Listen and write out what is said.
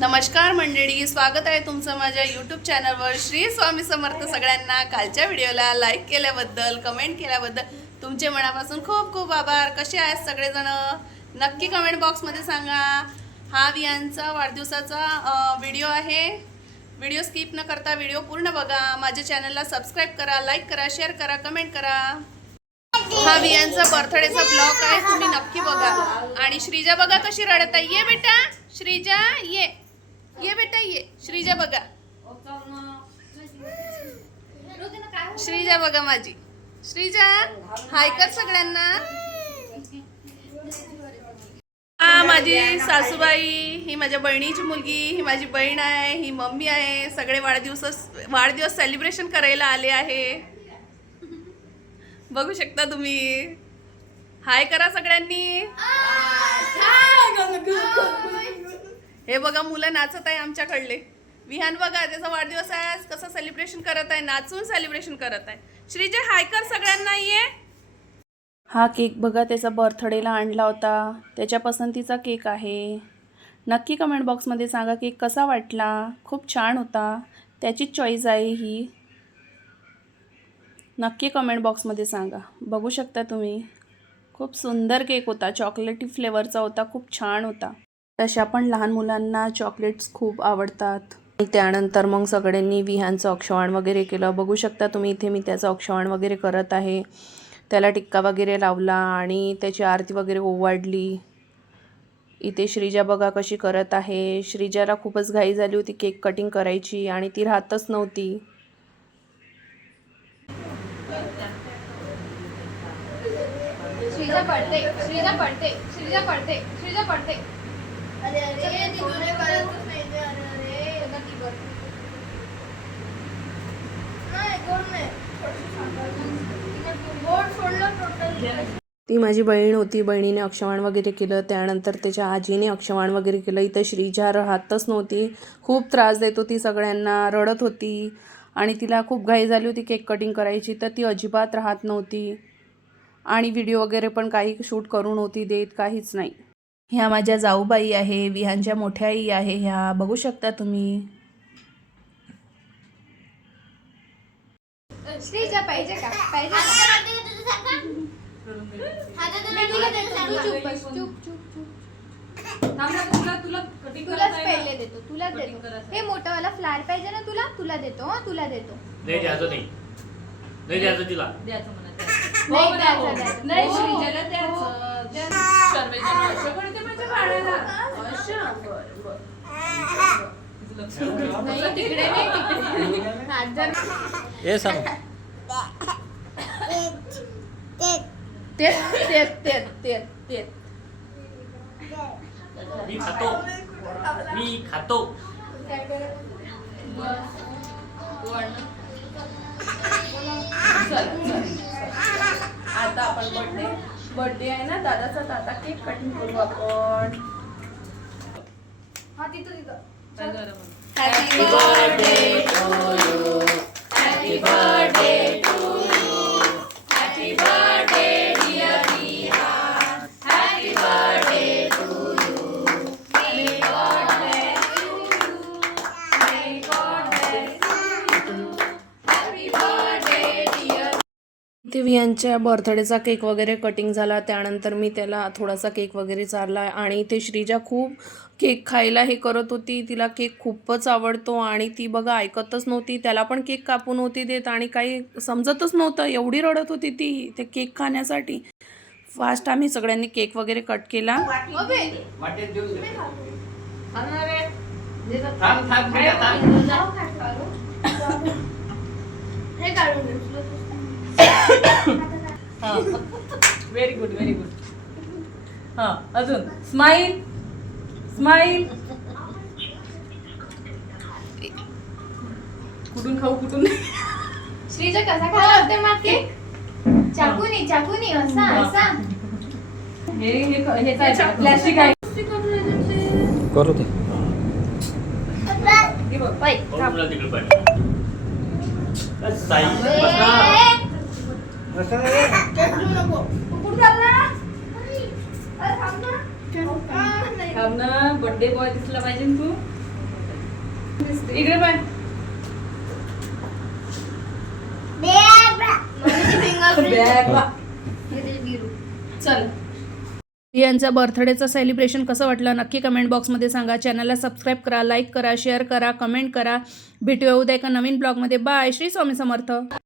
नमस्कार मंडळी, स्वागत आहे तुमचं माझ्या यूट्यूब चॅनलवर. श्री स्वामी समर्थ. सगळ्यांना कालच्या व्हिडिओला लाईक केल्याबद्दल, कमेंट केल्याबद्दल तुमचे मनापासून खूप खूप आभार. कसे आहेत सगळेजण नक्की कमेंट बॉक्समध्ये सांगा. हा वियांचा वाढदिवसाचा व्हिडिओ आहे. व्हिडिओ स्किप न करता व्हिडिओ पूर्ण बघा. माझ्या चॅनलला सबस्क्राईब करा, लाईक करा, शेअर करा, कमेंट करा. हा वियांचा बर्थडेचा ब्लॉग आहे, तुम्ही नक्की बघा. आणि श्रीजा बघा कशी रडत आहे. ये बेटा श्रीजा, ये बेटा, ये श्रीजा बघा. श्रीजा बघा माझी. श्रीजा हाय कर सगळ्यांना. हा माझी सासूबाई, ही माझ्या बहिणीची मुलगी, ही माझी बहीण आहे, ही मम्मी आहे. सगळे वाढदिवस सेलिब्रेशन करायला आले आहे. बघू शकता तुम्ही. हाय करा सगळ्यांनी. हे बघा मुलं नाचत आहे आमच्याकडले. विहान बघा त्याचा वाढदिवस आहे, कसं सेलिब्रेशन करत आहे, नाचून सेलिब्रेशन करत आहे. श्रीजय हाय कर सगळ्यांना. ये हा केक बघा, त्याचा बर्थडेला आणला होता, त्याच्या पसंतीचा केक आहे. नक्की कमेंट बॉक्समध्ये सांगा केक कसा वाटला. खूप छान होता, त्याचीच चॉईस आहे ही. नक्की कमेंट बॉक्समध्ये सांगा. बघू शकता तुम्ही, खूप सुंदर केक होता, चॉकलेटी फ्लेवरचा होता, खूप छान होता. तशा पण लहान मुलांना चॉकलेट्स खूप आवडतात. त्यानंतर मग सगळ्यांनी विहानचं औक्षवाण वगैरे केलं. बघू शकता तुम्ही, इथे मी त्याचं औक्षवाण वगैरे करत आहे. त्याला टिक्का वगैरे लावला आणि त्याची आरती वगैरे ओवाळली. इथे श्रीजा बघा कशी करत आहे. श्रीजाला खूपच घाई झाली होती केक कटिंग करायची आणि ती राहतच नव्हती. श्रीजा पडते, श्रीजा पडते, श्रीजा पडते, श्रीजा पडते. अरे अरे ती बोले करतच नाही ते. अरे अरे आता ती कर. नाही कोण नाही. बोर्ड सोडलं टोटल. ती माझी बहीण होती, बहिणीने औक्षवाण वगैरे केलं. त्यानंतर त्याच्या आजीने औक्षवाण वगैरे केलं. इथं श्रीजा राहतच नव्हती, खूप त्रास देत होती सगळ्यांना, रडत होती आणि तिला खूप घाई झाली होती केक कटिंग करायची, तर ती अजिबात राहत नव्हती. आणि व्हिडिओ वगैरे पण काही शूट करू नव्हती देत, काहीच नाही. ह्या माझ्या जाऊबाई आहे, विहानच्या मोठ्या आई आहे ह्या. बघू शकता तुम्ही. श्रीजा पाहिजे का? पाहिजे का? तुलाच पहिले देतो, तुला देतो. हे मोठावाला फ्लावर पाहिजे ना तुला? तुला देतो, तुला देतो. नाही द्यायचं, नाही नाही द्यायचं तिला. नाही द्यायचं. नाही श्रीजाला द्यायचं. तिकडे नाही. हे सांग. मी खातो, मी खातो. आता आपण बर्थडे आहे ना दादाचा, आता केक कटिंग करू आपण. हा तिथं. Happy birthday to you, happy birthday to you, happy birthday dear Vihaan, happy birthday to you, may God bless you, may God bless you, happy birthday dear. इथे विहानच्या बर्थडेचा केक वगैरे कटिंग झाला. त्यानंतर मी त्याला थोडासा केक वगैरे चारला आणि इथे श्रीजा खूप केक खायला हे करत होती. तिला केक खूपच आवडतो आणि ती बघा ऐकतच नव्हती. त्याला पण केक कापू नव्हती देत आणि काही समजतच नव्हतं, एवढी रडत होती ती ते केक खाण्यासाठी. फास्ट आम्ही सगळ्यांनी केक वगैरे कट केला. हे काढून घे. Very good, very good. हां अजून स्माईल, स्माईल. कुठून खाऊ, कुठून नाही. श्रीजा कसा खायला होते मग केक? चाकूनी असा. हे काय प्लास्टिक आहे. करू दे. हे बघ बाई तिकडे पाहिजे. थांब ना, बर्थडे बॉय दिसला पाहिजे तू. इकडे पाय. बॅग बा. चल. यांचा बर्थडेचं सेलिब्रेशन कसं वाटलं नक्की कमेंट बॉक्समध्ये सांगा. चॅनलला सबस्क्राईब करा, लाईक करा, शेअर करा, कमेंट करा. भेटूया उद्या एका नवीन ब्लॉगमध्ये. बाय. श्री स्वामी समर्थ.